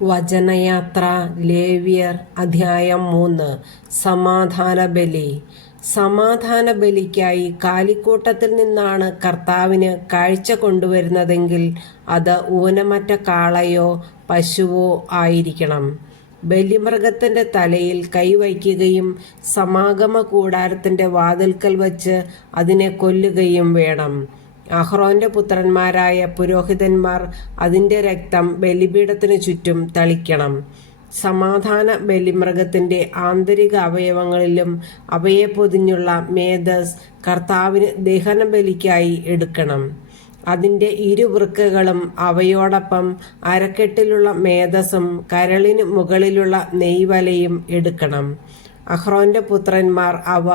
വചനയാത്ര ലേവ്യർ അധ്യായം 3 സമാധാന ബലി. സമാധാന ബലിക്കായി കാലിക്കൂട്ടത്തിൽ നിന്നാണ് കർത്താവിന് കാഴ്ച കൊണ്ടുവരുന്നതെങ്കിൽ അത് ഊനമറ്റ കാളയോ പശുവോ ആയിരിക്കണം. ബലിമൃഗത്തിൻ്റെ തലയിൽ കൈവയ്ക്കുകയും സമാഗമ കൂടാരത്തിൻ്റെ വാതിൽക്കൽ വച്ച് അതിനെ കൊല്ലുകയും വേണം. അഹ്റോന്റെ പുത്രന്മാരായ പുരോഹിതന്മാർ അതിൻ്റെ രക്തം ബലിപീഠത്തിനു ചുറ്റും തളിക്കണം. സമാധാന ബലിമൃഗത്തിൻ്റെ ആന്തരിക അവയവങ്ങളിലും അവയെ പൊതിഞ്ഞുള്ള മേധസ് കർത്താവിന് ദഹനബലിക്കായി എടുക്കണം. അതിൻ്റെ ഇരുവൃക്കകളും അവയോടൊപ്പം അരക്കെട്ടിലുള്ള മേധസ്സും കരളിന് മുകളിലുള്ള നെയ്വലയും എടുക്കണം. അഹ്റോന്റെ പുത്രന്മാർ അവ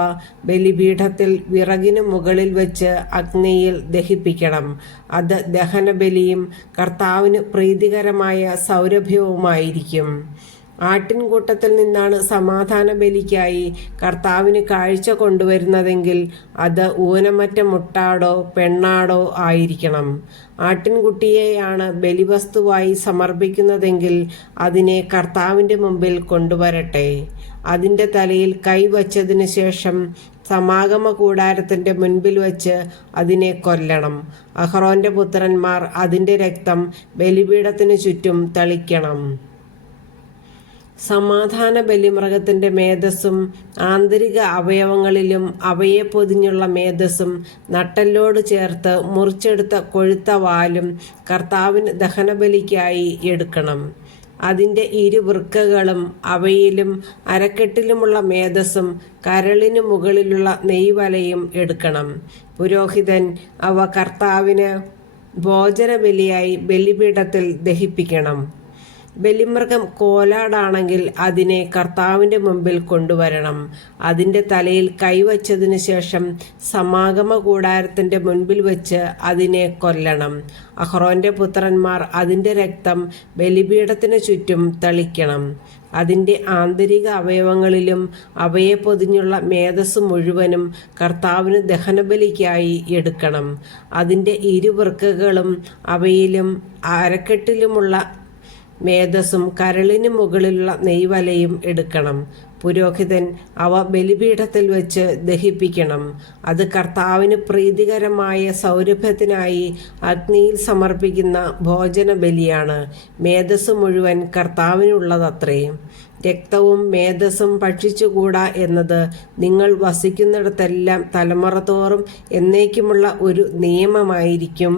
ബലിപീഠത്തിൽ വിറകിന് മുകളിൽ വെച്ച് അഗ്നിയിൽ ദഹിപ്പിക്കണം. അത് ദഹനബലിയും കർത്താവിന് പ്രീതികരമായ സൗരഭ്യവുമായിരിക്കും. ആട്ടിൻകൂട്ടത്തിൽ നിന്നാണ് സമാധാന ബലിക്കായി കർത്താവിന് കാഴ്ച കൊണ്ടുവരുന്നതെങ്കിൽ അത് ഊനമറ്റ മുട്ടാടോ പെണ്ണാടോ ആയിരിക്കണം. ആട്ടിൻകുട്ടിയെയാണ് ബലിവസ്തുവായി സമർപ്പിക്കുന്നതെങ്കിൽ അതിനെ കർത്താവിൻ്റെ മുമ്പിൽ കൊണ്ടുവരട്ടെ. അതിൻ്റെ തലയിൽ കൈവച്ചതിന് ശേഷം സമാഗമ കൂടാരത്തിൻ്റെ മുൻപിൽ വച്ച് അതിനെ കൊല്ലണം. അഹ്റോന്റെ പുത്രന്മാർ അതിൻ്റെ രക്തം ബലിപീഠത്തിനു ചുറ്റും തളിക്കണം. സമാധാന ബലിമൃഗത്തിൻ്റെ മേധസ്സും ആന്തരിക അവയവങ്ങളിലും അവയെ പൊതിഞ്ഞുള്ള മേധസ്സും നട്ടെല്ലോട് ചേർത്ത് മുറിച്ചെടുത്ത കൊഴുത്ത വാലും കർത്താവിന് ദഹനബലിക്കായി എടുക്കണം. അതിൻ്റെ ഇരുവൃക്കകളും അവയിലും അരക്കെട്ടിലുമുള്ള മേധസ്സും കരളിന് മുകളിലുള്ള നെയ്വലയും എടുക്കണം. പുരോഹിതൻ അവ കർത്താവിന് ഭോജനബലിയായി ബലിപീഠത്തിൽ ദഹിപ്പിക്കണം. ബലിമൃഗം കോലാടാണെങ്കിൽ അതിനെ കർത്താവിൻ്റെ മുമ്പിൽ കൊണ്ടുവരണം. അതിൻ്റെ തലയിൽ കൈവച്ചതിന് ശേഷം സമാഗമ കൂടാരത്തിൻ്റെ മുൻപിൽ വെച്ച് അതിനെ കൊല്ലണം. അഹ്റോന്റെ പുത്രന്മാർ അതിൻ്റെ രക്തം ബലിപീഠത്തിന് ചുറ്റും തളിക്കണം. അതിൻ്റെ ആന്തരിക അവയവങ്ങളിലും അവയെ പൊതിഞ്ഞുള്ള മേധസ്സ് മുഴുവനും കർത്താവിന് ദഹനബലിക്കായി എടുക്കണം. അതിൻ്റെ ഇരുവൃക്കകളും അവയിലും അരക്കെട്ടിലുമുള്ള മേധസ്സും കരളിന് മുകളിലുള്ള നെയ്വലയും എടുക്കണം. പുരോഹിതൻ അവ ബലിപീഠത്തിൽ വെച്ച് ദഹിപ്പിക്കണം. അത് കർത്താവിന് പ്രീതികരമായ സൗരഭ്യത്തിനായി അഗ്നിയിൽ സമർപ്പിക്കുന്ന ഭോജന ബലിയാണ്. മേധസ്സ് മുഴുവൻ കർത്താവിനുള്ളതത്രേ. രക്തവും മേധസ്സും ഭക്ഷിച്ചുകൂടാ എന്നത് നിങ്ങൾ വസിക്കുന്നിടത്തെല്ലാം തലമുറ തോറും എന്നേക്കുമുള്ള ഒരു നിയമമായിരിക്കും.